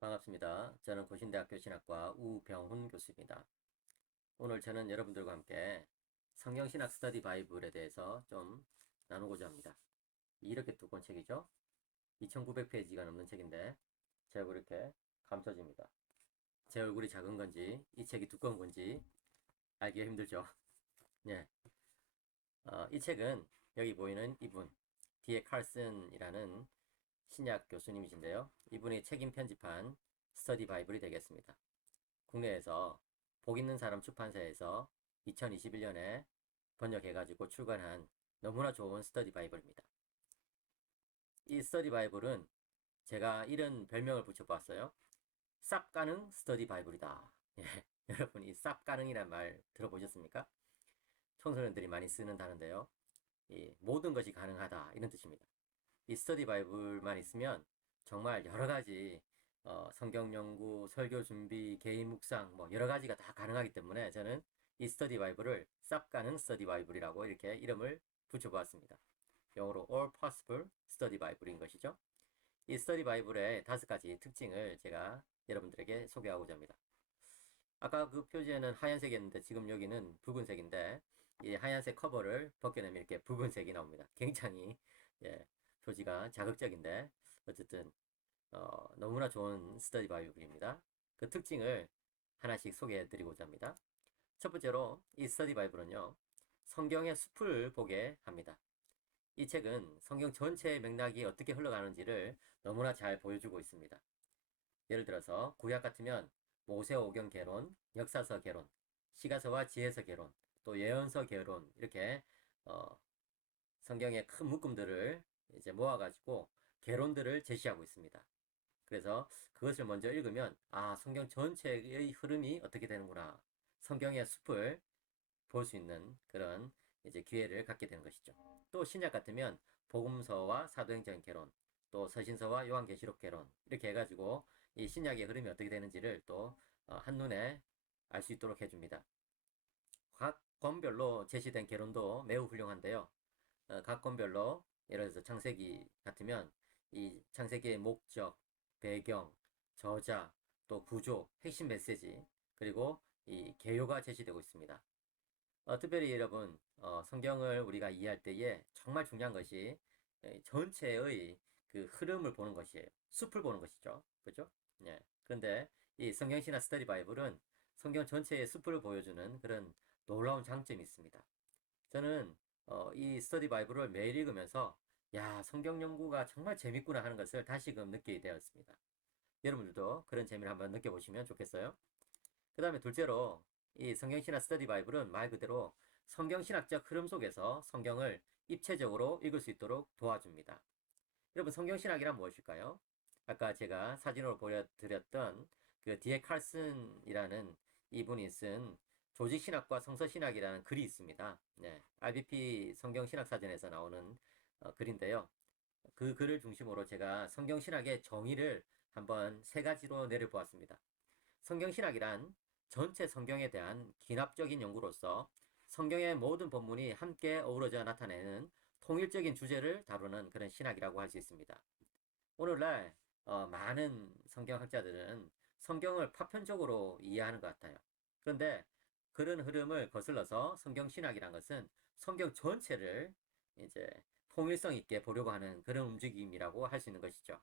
반갑습니다. 저는 고신대학교 신학과 우병훈 교수입니다. 오늘 저는 여러분들과 함께 성경신학 스터디 바이블에 대해서 좀 나누고자 합니다. 이렇게 두꺼운 책이죠. 2900페이지가 넘는 책인데 제 얼굴이 이렇게 감춰집니다. 제 얼굴이 작은 건지 이 책이 두꺼운 건지 알기가 힘들죠. 예. 이 책은 여기 보이는 이분 D.A. 칼슨이라는 신약 교수님이신데요. 이분이 책임 편집한 스터디 바이블이 되겠습니다. 국내에서 복 있는 사람 출판사에서 2021년에 번역해가지고 출간한 너무나 좋은 스터디 바이블입니다. 이 스터디 바이블은 제가 이런 별명을 붙여봤어요. 쌉 가능 스터디 바이블이다. 예, 여러분 이 쌉 가능이란 말 들어보셨습니까? 청소년들이 많이 쓰는 단어인데요. 이 모든 것이 가능하다 이런 뜻입니다. 이 스터디 바이블만 있으면 정말 여러 가지 성경 연구, 설교 준비, 개인 묵상 뭐 여러 가지가 다 가능하기 때문에 저는 이 스터디 바이블을 쌉 가능 스터디 바이블이라고 이렇게 이름을 붙여보았습니다. 영어로 All Possible Study Bible인 것이죠. 이 스터디 바이블의 5가지 특징을 제가 여러분들에게 소개하고자 합니다. 아까 그 표지에는 하얀색이었는데 지금 여기는 붉은색인데 이 하얀색 커버를 벗겨내면 이렇게 붉은색이 나옵니다. 굉장히 예, 표지가 자극적인데 어쨌든 너무나 좋은 스터디 바이블입니다. 그 특징을 하나씩 소개해 드리고자 합니다. 첫 번째로 이 스터디 바이블은요. 성경의 숲을 보게 합니다. 이 책은 성경 전체의 맥락이 어떻게 흘러가는지를 너무나 잘 보여주고 있습니다. 예를 들어서 구약 같으면 모세오경 개론, 역사서 개론, 시가서와 지혜서 개론, 또 예언서 개론 이렇게 어, 성경의 큰 묶음들을 이제 모아가지고 개론들을 제시하고 있습니다. 그래서 그것을 먼저 읽으면 성경 전체의 흐름이 어떻게 되는구나. 성경의 숲을 볼 수 있는 그런 이제 기회를 갖게 되는 것이죠. 또 신약 같으면 복음서와 사도행전 개론, 또 서신서와 요한계시록 개론 이렇게 해가지고 이 신약의 흐름이 어떻게 되는지를 또 한눈에 알 수 있도록 해줍니다. 각 권별로 제시된 개론도 매우 훌륭한데요. 각 권별로 예를 들어서 창세기 같으면 이 창세기의 목적, 배경, 저자, 또 구조, 핵심 메시지, 그리고 이 개요가 제시되고 있습니다. 특별히 여러분, 성경을 우리가 이해할 때에 정말 중요한 것이 전체의 그 흐름을 보는 것이에요. 숲을 보는 것이죠. 그죠? 예. 그런데 이 성경신학 스터디 바이블은 성경 전체의 숲을 보여주는 그런 놀라운 장점이 있습니다. 저는 이 스터디 바이블을 매일 읽으면서 야, 성경 연구가 정말 재밌구나 하는 것을 다시금 느끼게 되었습니다. 여러분들도 그런 재미를 한번 느껴보시면 좋겠어요. 그 다음에 둘째로 이 성경신학 스터디 바이블은 말 그대로 성경신학적 흐름 속에서 성경을 입체적으로 읽을 수 있도록 도와줍니다. 여러분 성경신학이란 무엇일까요? 아까 제가 사진으로 보여드렸던 그 디에 칼슨이라는 이분이 쓴 조직신학과 성서신학이라는 글이 있습니다. 네, RBP 성경신학사전에서 나오는 글인데요. 그 글을 중심으로 제가 성경신학의 정의를 한번 3가지로 내려보았습니다. 성경신학이란 전체 성경에 대한 기납적인 연구로서 성경의 모든 본문이 함께 어우러져 나타내는 통일적인 주제를 다루는 그런 신학이라고 할 수 있습니다. 오늘날 많은 성경학자들은 성경을 파편적으로 이해하는 것 같아요. 그런데 그런 흐름을 거슬러서 성경신학이란 것은 성경 전체를 이제 통일성 있게 보려고 하는 그런 움직임이라고 할 수 있는 것이죠.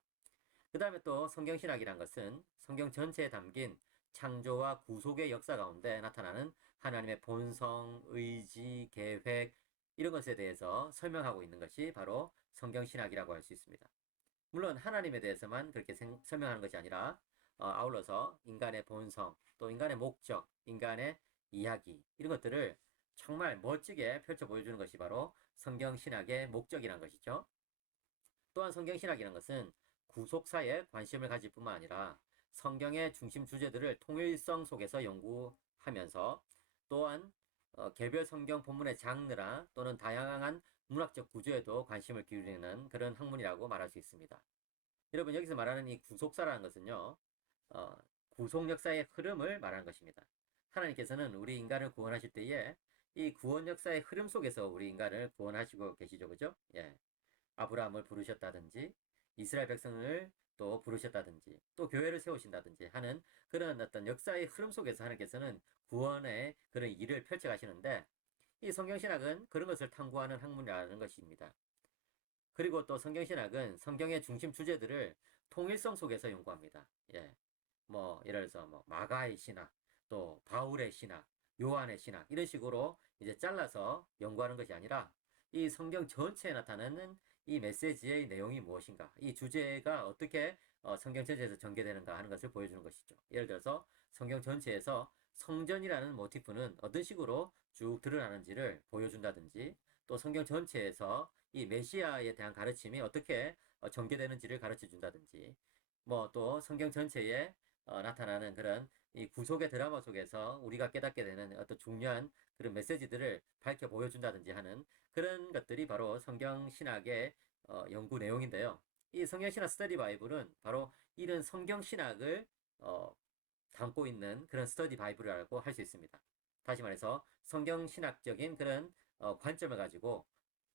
그 다음에 또 성경신학이란 것은 성경 전체에 담긴 창조와 구속의 역사 가운데 나타나는 하나님의 본성, 의지, 계획 이런 것에 대해서 설명하고 있는 것이 바로 성경신학이라고 할 수 있습니다. 물론 하나님에 대해서만 그렇게 설명하는 것이 아니라 아울러서 인간의 본성, 또 인간의 목적, 인간의 이야기 이런 것들을 정말 멋지게 펼쳐 보여주는 것이 바로 성경신학의 목적이란 것이죠. 또한 성경신학이라는 것은 구속사에 관심을 가질 뿐만 아니라 성경의 중심 주제들을 통일성 속에서 연구하면서 또한 개별 성경 본문의 장르나 또는 다양한 문학적 구조에도 관심을 기울이는 그런 학문이라고 말할 수 있습니다. 여러분 여기서 말하는 이 구속사라는 것은요. 어, 구속 역사의 흐름을 말하는 것입니다. 하나님께서는 우리 인간을 구원하실 때에 이 구원 역사의 흐름 속에서 우리 인간을 구원하시고 계시죠. 그죠? 예. 아브라함을 부르셨다든지 이스라엘 백성을 또 부르셨다든지 또 교회를 세우신다든지 하는 그런 어떤 역사의 흐름 속에서 하나님께서는 구원의 그런 일을 펼쳐 가시는데 이 성경신학은 그런 것을 탐구하는 학문이라는 것입니다. 그리고 또 성경신학은 성경의 중심 주제들을 통일성 속에서 연구합니다. 예. 뭐 예를 들어서 뭐 마가의 신학, 또 바울의 신학, 요한의 신학 이런 식으로 이제 잘라서 연구하는 것이 아니라 이 성경 전체에 나타나는 이 메시지의 내용이 무엇인가, 이 주제가 어떻게 성경 전체에서 전개되는가 하는 것을 보여주는 것이죠. 예를 들어서 성경 전체에서 성전이라는 모티프는 어떤 식으로 쭉 드러나는지를 보여준다든지, 또 성경 전체에서 이 메시아에 대한 가르침이 어떻게 전개되는지를 가르쳐 준다든지, 뭐 또 성경 전체에 나타나는 그런 이 구속의 드라마 속에서 우리가 깨닫게 되는 어떤 중요한 그런 메시지들을 밝혀 보여준다든지 하는 그런 것들이 바로 성경 신학의 연구 내용인데요. 이 성경 신학 스터디 바이블은 바로 이런 성경 신학을 어, 담고 있는 그런 스터디 바이블이라고 할 수 있습니다. 다시 말해서 성경 신학적인 그런 관점을 가지고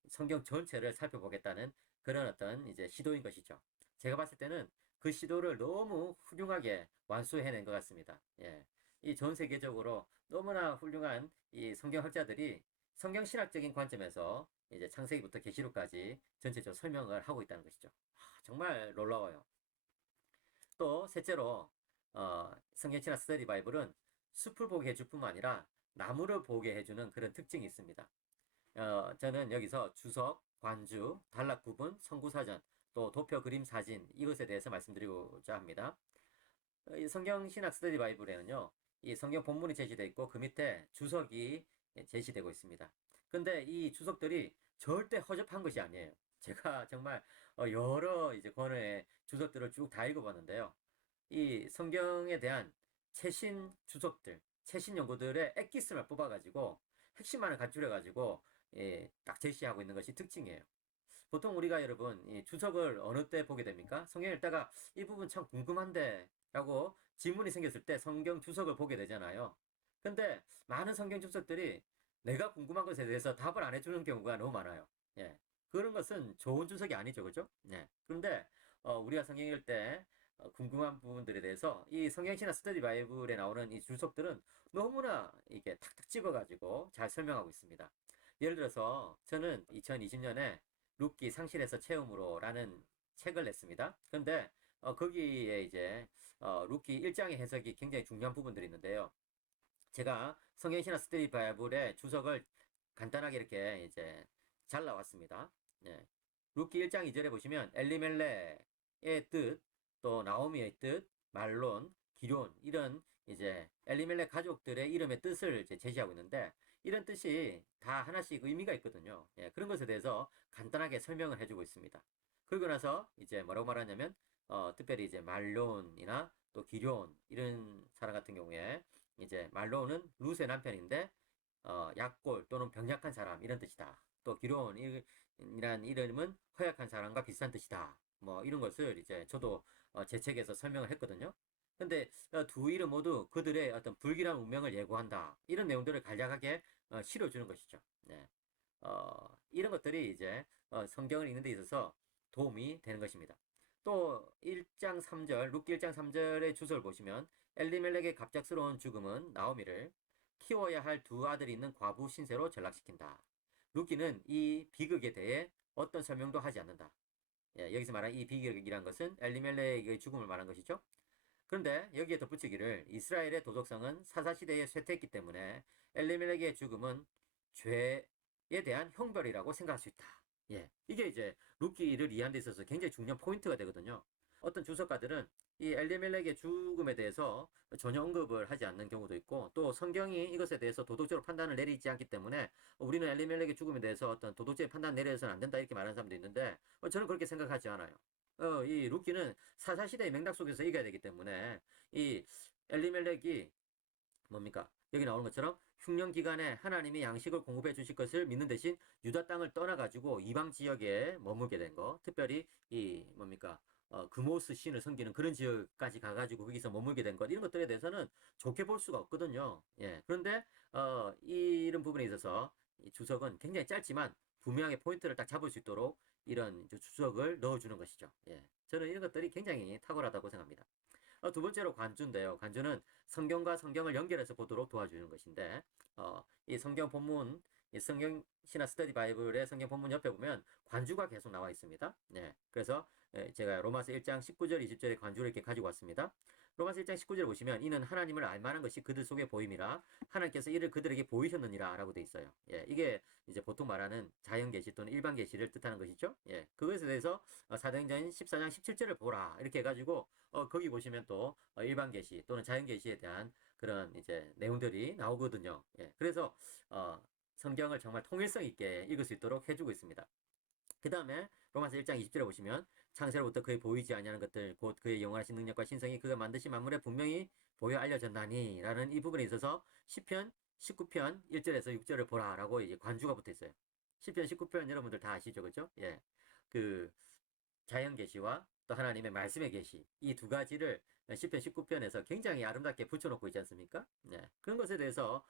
성경 전체를 살펴보겠다는 그런 어떤 이제 시도인 것이죠. 제가 봤을 때는 그 시도를 너무 훌륭하게 완수해낸 것 같습니다. 예. 이 전 세계적으로 너무나 훌륭한 이 성경학자들이 성경 신학적인 관점에서 이제 창세기부터 계시록까지 전체적으로 설명을 하고 있다는 것이죠. 정말 놀라워요. 또 셋째로 성경 신학 스터디 바이블은 숲을 보게 해줄 뿐만 아니라 나무를 보게 해주는 그런 특징이 있습니다. 저는 여기서 주석, 관주, 단락 구분, 성구사전, 또 도표 그림 사진 이것에 대해서 말씀드리고자 합니다. 이 성경 신학 스터디 바이블에는요, 이 성경 본문이 제시되어 있고 그 밑에 주석이 제시되고 있습니다. 근데 이 주석들이 절대 허접한 것이 아니에요. 제가 정말 여러 이제 권의 주석들을 쭉 다 읽어봤는데요. 이 성경에 대한 최신 주석들, 최신 연구들의 엑기스만 뽑아가지고 핵심만을 간추려가지고 딱 제시하고 있는 것이 특징이에요. 보통 우리가 여러분 이 주석을 어느 때 보게 됩니까? 성경 읽다가 이 부분 참 궁금한데 라고 질문이 생겼을 때 성경 주석을 보게 되잖아요. 근데 많은 성경 주석들이 내가 궁금한 것에 대해서 답을 안 해주는 경우가 너무 많아요. 예. 그런 것은 좋은 주석이 아니죠. 그죠? 예. 그런데 우리가 성경 읽을 때 궁금한 부분들에 대해서 이 성경신학 스터디 바이블에 나오는 이 주석들은 너무나 이게 탁탁 집어가지고 잘 설명하고 있습니다. 예를 들어서 저는 2020년에 룻기 상실에서 체험으로라는 책을 냈습니다. 그런데 거기에 이제 룻기 1장의 해석이 굉장히 중요한 부분들이 있는데요. 제가 성경신학 스터디 바이블의 주석을 간단하게 이렇게 이제 잘라왔습니다. 예. 룻기 1장 2절에 보시면 엘리멜렉의 뜻, 또 나오미의 뜻, 말론, 기론 이런 이제 엘리멜렉 가족들의 이름의 뜻을 제시하고 있는데, 이런 뜻이 다 하나씩 의미가 있거든요. 예, 그런 것에 대해서 간단하게 설명을 해주고 있습니다. 그리고 나서 이제 뭐라고 말하냐면 특별히 이제 말론이나 또 기론 이런 사람 같은 경우에 이제 말론은 룻의 남편인데 약골 또는 병약한 사람 이런 뜻이다. 또 기론이란 이름은 허약한 사람과 비슷한 뜻이다. 뭐 이런 것을 이제 저도 제 책에서 설명을 했거든요. 근데 두 이름 모두 그들의 어떤 불길한 운명을 예고한다. 이런 내용들을 간략하게 실어주는 것이죠. 네. 이런 것들이 이제 성경을 읽는 데 있어서 도움이 되는 것입니다. 또 1장 3절, 룻기 1장 3절의 주소를 보시면 엘리멜렉의 갑작스러운 죽음은 나오미를 키워야 할 두 아들이 있는 과부 신세로 전락시킨다. 룻기는 이 비극에 대해 어떤 설명도 하지 않는다. 예, 여기서 말한 이 비극이란 것은 엘리멜렉의 죽음을 말한 것이죠. 그런데 여기에 덧붙이기를 이스라엘의 도덕성은 사사시대에 쇠퇴했기 때문에 엘리멜렉의 죽음은 죄에 대한 형벌이라고 생각할 수 있다. 예, 이게 이제 룻기를 이해하는 데 있어서 굉장히 중요한 포인트가 되거든요. 어떤 주석가들은 이 엘리멜렉의 죽음에 대해서 전혀 언급을 하지 않는 경우도 있고, 또 성경이 이것에 대해서 도덕적으로 판단을 내리지 않기 때문에 우리는 엘리멜렉의 죽음에 대해서 어떤 도덕적인 판단 내려서는 안 된다 이렇게 말하는 사람도 있는데 저는 그렇게 생각하지 않아요. 이 룻기는 사사시대의 맥락 속에서 이겨야 되기 때문에 이 엘리멜렉이 뭡니까? 여기 나오는 것처럼 흉년 기간에 하나님이 양식을 공급해 주실 것을 믿는 대신 유다 땅을 떠나가지고 이방 지역에 머물게 된 거, 특별히 이 뭡니까? 그모스 신을 섬기는 그런 지역까지 가가지고 거기서 머물게 된 것, 이런 것들에 대해서는 좋게 볼 수가 없거든요. 예. 그런데 이런 부분에 있어서 이 주석은 굉장히 짧지만 분명하게 포인트를 딱 잡을 수 있도록 이런 주석을 넣어주는 것이죠. 예. 저는 이런 것들이 굉장히 탁월하다고 생각합니다. 두 번째로 관주인데요. 관주는 성경과 성경을 연결해서 보도록 도와주는 것인데, 이 성경 본문, 이 성경 신학 스터디 바이블의 성경 본문 옆에 보면 관주가 계속 나와 있습니다. 네. 그래서 제가 로마서 1장 19절, 20절의 관주를 이렇게 가지고 왔습니다. 로마서 1장 19절 보시면 이는 하나님을 알만한 것이 그들 속에 보임이라 하나님께서 이를 그들에게 보이셨느니라 라고 돼 있어요. 예, 이게 이제 보통 말하는 자연계시 또는 일반계시를 뜻하는 것이죠. 예, 그것에 대해서 사도행전 14장 17절을 보라 이렇게 해가지고 거기 보시면 또 일반계시 또는 자연계시에 대한 그런 이제 내용들이 나오거든요. 예, 그래서 성경을 정말 통일성 있게 읽을 수 있도록 해주고 있습니다. 그 다음에 로마서 1장 20절에 보시면 창세로부터 그의 보이지 아니하는 것들 곧 그의 영원하신 능력과 신성이 그가 만드신 만물에 분명히 보여 알려졌나니 라는 이 부분에 있어서 시편 19편 1절에서 6절을 보라 라고 이제 관주가 붙어 있어요. 시편 19편 여러분들 다 아시죠? 그죠? 예. 그 자연 계시와 또 하나님의 말씀의 계시 이 두 가지를 시편 19편에서 굉장히 아름답게 붙여놓고 있지 않습니까? 네. 그런 것에 대해서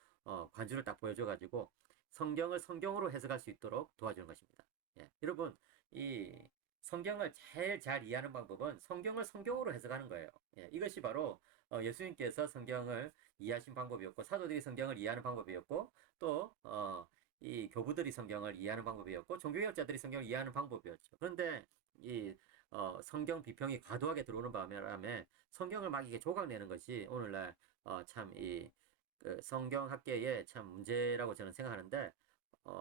관주를 딱 보여줘가지고 성경을 성경으로 해석할 수 있도록 도와주는 것입니다. 예. 여러분 이 성경을 제일 잘 이해하는 방법은 성경을 성경으로 해석하는 거예요. 예. 이것이 바로 예수님께서 성경을 이해하신 방법이었고 사도들이 성경을 이해하는 방법이었고 또 이 교부들이 성경을 이해하는 방법이었고 종교개혁자들이 성경을 이해하는 방법이었죠. 그런데 이 성경 비평이 과도하게 들어오는 바람에 성경을 막 이게 조각내는 것이 오늘날 참이 그 성경학계의 참 문제라고 저는 생각하는데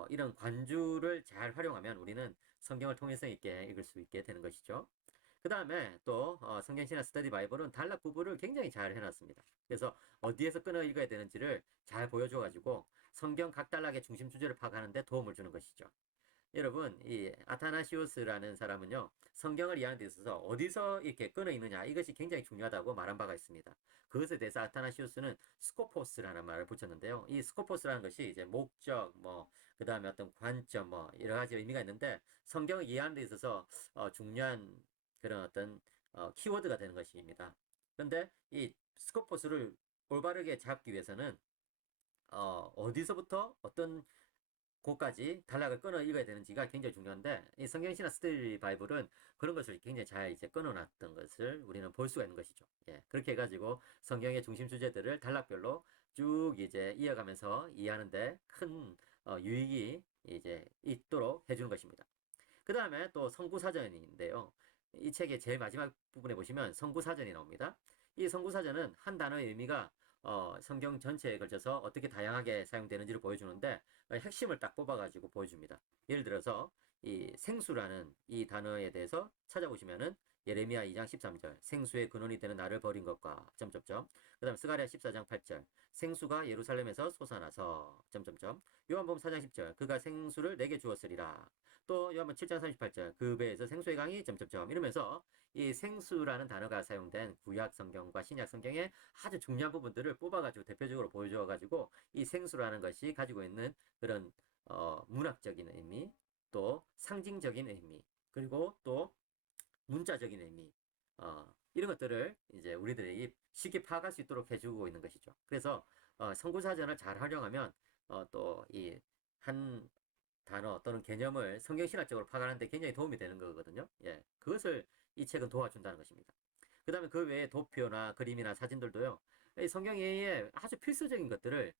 이런 관주를 잘 활용하면 우리는 성경을 통일성 있게 읽을 수 있게 되는 것이죠. 그 다음에 또 성경신학 스터디 바이블은 단락 구분을 굉장히 잘 해놨습니다. 그래서 어디에서 끊어 읽어야 되는지를 잘 보여줘가지고 성경 각 단락의 중심 주제를 파악하는 데 도움을 주는 것이죠. 여러분, 이 아타나시오스라는 사람은요, 성경을 이해하는 데 있어서 어디서 이렇게 끊어 있느냐, 이것이 굉장히 중요하다고 말한 바가 있습니다. 그것에 대해서 아타나시오스는 스코포스라는 말을 붙였는데요. 이 스코포스라는 것이 이제 목적, 그 다음에 어떤 관점, 여러 가지 의미가 있는데, 성경을 이해하는 데 있어서 중요한 그런 어떤 키워드가 되는 것입니다. 그런데 이 스코포스를 올바르게 잡기 위해서는 어디서부터 어떤 곳까지 단락을 끊어 읽어야 되는지가 굉장히 중요한데 이 성경신학 스터디 바이블은 그런 것을 굉장히 잘 이제 끊어놨던 것을 우리는 볼 수가 있는 것이죠. 예, 그렇게 해가지고 성경의 중심 주제들을 단락별로 쭉 이제 이어가면서 이해하는데 큰 유익이 이제 있도록 해주는 것입니다. 그 다음에 또 성구사전인데요. 이 책의 제일 마지막 부분에 보시면 성구사전이 나옵니다. 이 성구사전은 한 단어의 의미가 성경 전체에 걸쳐서 어떻게 다양하게 사용되는지를 보여주는데 핵심을 딱 뽑아가지고 보여줍니다. 예를 들어서 이 생수라는 이 단어에 대해서 찾아보시면은 예레미야 2장 13절 생수의 근원이 되는 나를 버린 것과 점점점 그 다음 스가랴 14장 8절 생수가 예루살렘에서 솟아나서 점점점 요한복음 4장 10절 그가 생수를 내게 주었으리라 또 요한복음 7장 38절 그 배에서 생수의 강이 점점점 이러면서 이 생수라는 단어가 사용된 구약 성경과 신약 성경의 아주 중요한 부분들을 뽑아가지고 대표적으로 보여줘가지고 이 생수라는 것이 가지고 있는 그런 문학적인 의미 또 상징적인 의미 그리고 또 문자적인 의미 이런 것들을 이제 우리들이 쉽게 파악할 수 있도록 해주고 있는 것이죠. 그래서 성구사전을 잘 활용하면 또 이 한 단어 또는 개념을 성경신학적으로 파악하는 데 굉장히 도움이 되는 거거든요. 예, 그것을 이 책은 도와준다는 것입니다. 그 다음에 그 외에 도표나 그림이나 사진들도요. 이 성경에 아주 필수적인 것들을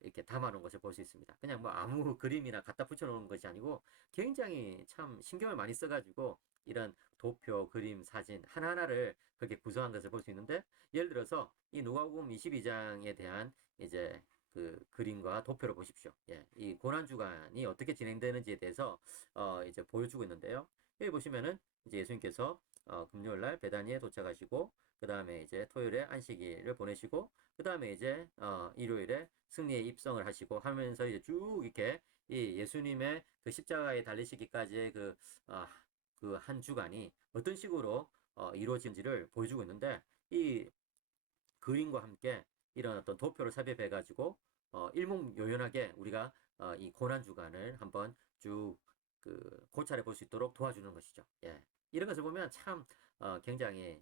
이렇게 담아놓은 것을 볼 수 있습니다. 그냥 뭐 아무 그림이나 갖다 붙여놓은 것이 아니고 굉장히 참 신경을 많이 써가지고 이런 도표, 그림, 사진 하나하나를 그렇게 구성한 것을 볼 수 있는데 예를 들어서 이 누가복음 22장에 대한 이제 그 그림과 도표를 보십시오. 예, 이 고난주간이 어떻게 진행되는지에 대해서 이제 보여주고 있는데요. 여기 보시면은 이제 예수님께서 금요일 날 베다니에 도착하시고 그 다음에 이제 토요일에 안식일을 보내시고 그 다음에 이제 일요일에 승리에 입성을 하시고 하면서 이제 쭉 이렇게 이 예수님의 그 십자가에 달리시기까지의 그 한 주간이 어떤 식으로 이루어진지를 보여주고 있는데 이 그림과 함께 이런 어떤 도표를 삽입해 가지고 일목요연하게 우리가 이 고난 주간을 한번 쭉 그 고찰해 볼 수 있도록 도와주는 것이죠. 예. 이런 것을 보면 참 굉장히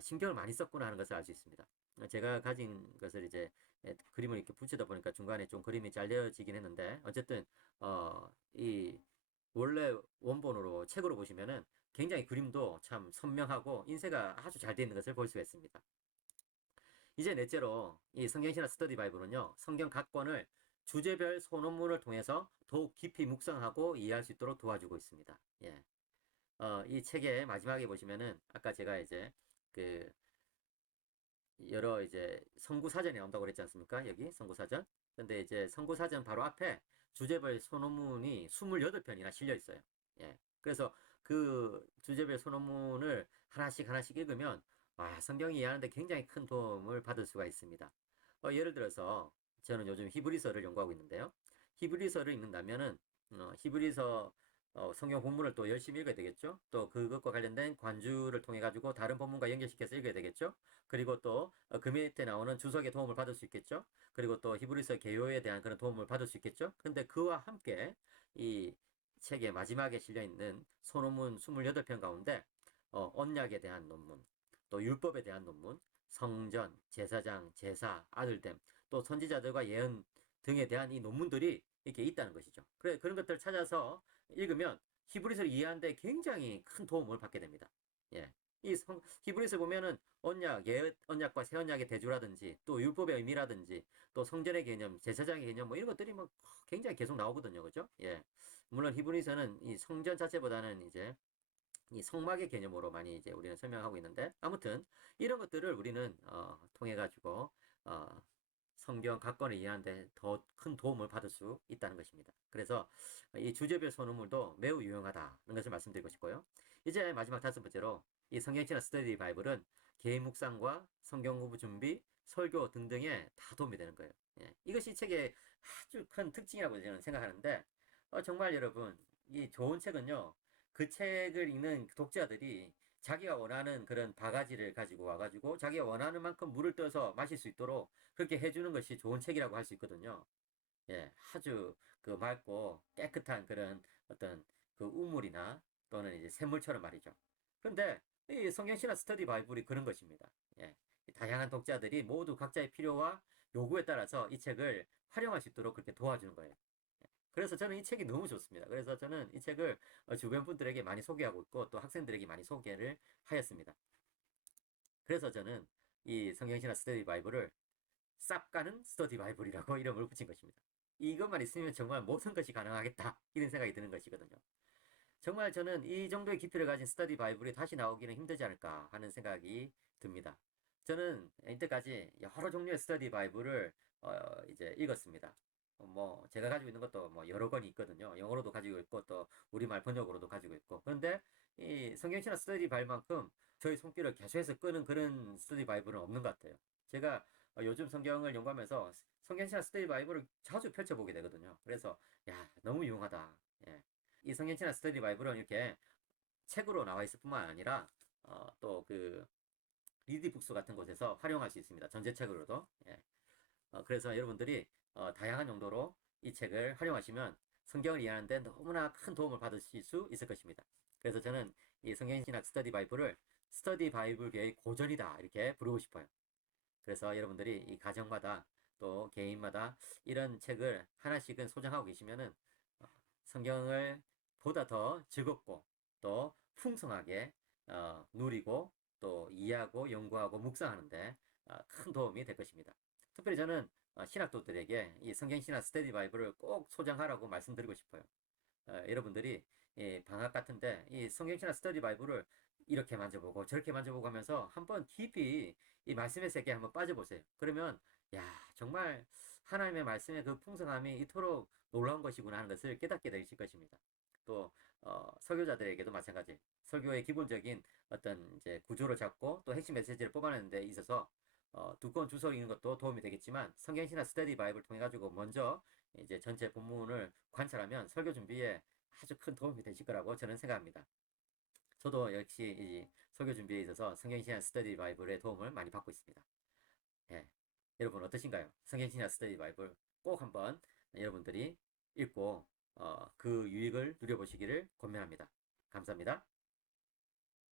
신경을 많이 썼구나 하는 것을 알 수 있습니다. 제가 가진 것을 이제 그림을 이렇게 붙이다 보니까 중간에 좀 그림이 잘려지긴 했는데 어쨌든 이 원래 원본으로 책으로 보시면은 굉장히 그림도 참 선명하고 인쇄가 아주 잘 되어 있는 것을 볼 수가 있습니다. 이제 넷째로 이 성경신학 스터디 바이블은요, 성경 각 권을 주제별 소논문을 통해서 더욱 깊이 묵상하고 이해할 수 있도록 도와주고 있습니다. 예. 이 책의 마지막에 보시면은 아까 제가 이제 그 여러 이제 선구사전이 나온다고 그랬지 않습니까? 여기 선구사전. 근데 이제 선구사전 바로 앞에 주제별 소논문이 28편이나 실려 있어요. 예. 그래서 그 주제별 소논문을 하나씩 하나씩 읽으면 와, 성경 이해하는데 굉장히 큰 도움을 받을 수가 있습니다. 예를 들어서 저는 요즘 히브리서를 연구하고 있는데요. 히브리서를 읽는다면은 히브리서 성경 본문을 또 열심히 읽어야 되겠죠. 또 그것과 관련된 관주를 통해 가지고 다른 본문과 연결시켜서 읽어야 되겠죠. 그리고 또 그 밑에 나오는 주석의 도움을 받을 수 있겠죠. 그리고 또 히브리서 개요에 대한 그런 도움을 받을 수 있겠죠. 근데 그와 함께 이 책의 마지막에 실려 있는 소논문 28편 가운데 언약에 대한 논문, 또 율법에 대한 논문, 성전, 제사장, 제사, 아들됨, 또 선지자들과 예언 등에 대한 이 논문들이 이렇게 있다는 것이죠. 그래, 그런 것들을 찾아서 읽으면 히브리서를 이해하는데 굉장히 큰 도움을 받게 됩니다. 예. 히브리서 보면은 언약, 옛 언약과 새 언약의 대조라든지 또 율법의 의미라든지 또 성전의 개념, 제사장의 개념 뭐 이런 것들이 뭐 굉장히 계속 나오거든요. 그죠? 예. 물론 히브리서는 이 성전 자체보다는 이제 이 성막의 개념으로 많이 이제 우리는 설명하고 있는데 아무튼 이런 것들을 우리는 통해 가지고 성경 각 권을 이해하는데 더 큰 도움을 받을 수 있다는 것입니다. 그래서 이 주제별 소논문도 매우 유용하다는 것을 말씀드리고 싶고요. 이제 마지막 5번째로 이 성경신학 스터디 바이블은 개인 묵상과 성경 공부 준비, 설교 등등에 다 도움이 되는 거예요. 예. 이것이 책의 아주 큰 특징이라고 저는 생각하는데 정말 여러분 이 좋은 책은요. 그 책을 읽는 독자들이 자기가 원하는 그런 바가지를 가지고 와가지고 자기가 원하는 만큼 물을 떠서 마실 수 있도록 그렇게 해주는 것이 좋은 책이라고 할 수 있거든요. 예, 아주 그 맑고 깨끗한 그런 어떤 그 우물이나 또는 이제 샘물처럼 말이죠. 그런데 이 성경신학 스터디 바이블이 그런 것입니다. 예, 다양한 독자들이 모두 각자의 필요와 요구에 따라서 이 책을 활용할 수 있도록 그렇게 도와주는 거예요. 그래서 저는 이 책이 너무 좋습니다. 그래서 저는 이 책을 주변 분들에게 많이 소개하고 있고 또 학생들에게 많이 소개를 하였습니다. 그래서 저는 이 성경신학 스터디 바이블을 쌉 가는 스터디 바이블이라고 이름을 붙인 것입니다. 이것만 있으면 정말 모든 것이 가능하겠다 이런 생각이 드는 것이거든요. 정말 저는 이 정도의 깊이를 가진 스터디 바이블이 다시 나오기는 힘들지 않을까 하는 생각이 듭니다. 저는 이때까지 여러 종류의 스터디 바이블을 이제 읽었습니다. 뭐 제가 가지고 있는 것도 뭐 여러 권이 있거든요. 영어로도 가지고 있고 또 우리말 번역으로도 가지고 있고. 그런데 이 성경신학 스터디 바이블만큼 저희 손길을 계속해서 끄는 그런 스터디 바이블은 없는 것 같아요. 제가 요즘 성경을 연구하면서 성경신학 스터디 바이블을 자주 펼쳐보게 되거든요. 그래서 야 너무 유용하다. 예. 이 성경신학 스터디 바이블은 이렇게 책으로 나와 있을 뿐만 아니라 또 그 리디북스 같은 곳에서 활용할 수 있습니다. 전자책으로도. 예. 그래서 여러분들이 다양한 용도로 이 책을 활용하시면 성경을 이해하는데 너무나 큰 도움을 받으실 수 있을 것입니다. 그래서 저는 이 성경신학 스터디 바이블을 스터디 바이블계의 고전이다 이렇게 부르고 싶어요. 그래서 여러분들이 이 가정마다 또 개인마다 이런 책을 하나씩은 소장하고 계시면은 성경을 보다 더 즐겁고 또 풍성하게 누리고 또 이해하고 연구하고 묵상하는데 큰 도움이 될 것입니다. 특별히 저는 신학도들에게 이 성경신학 스터디 바이블을 꼭 소장하라고 말씀드리고 싶어요. 여러분들이 방학 같은데 이 성경신학 스터디 바이블을 이렇게 만져보고 저렇게 만져보고 하면서 한번 깊이 이 말씀의 세계에 한번 빠져보세요. 그러면 야 정말 하나님의 말씀의 그 풍성함이 이토록 놀라운 것이구나 하는 것을 깨닫게 되실 것입니다. 또 설교자들에게도 마찬가지. 설교의 기본적인 어떤 이제 구조를 잡고 또 핵심 메시지를 뽑아내는 데 있어서 두꺼운 주석 읽는 것도 도움이 되겠지만 성경신학 스터디 바이블을 통해 가지고 먼저 이제 전체 본문을 관찰하면 설교 준비에 아주 큰 도움이 되실 거라고 저는 생각합니다. 저도 역시 이 설교 준비에 있어서 성경신학 스터디 바이블의 도움을 많이 받고 있습니다. 예. 여러분 어떠신가요? 성경신학 스터디 바이블 꼭 한번 여러분들이 읽고 그 유익을 누려보시기를 권면합니다. 감사합니다.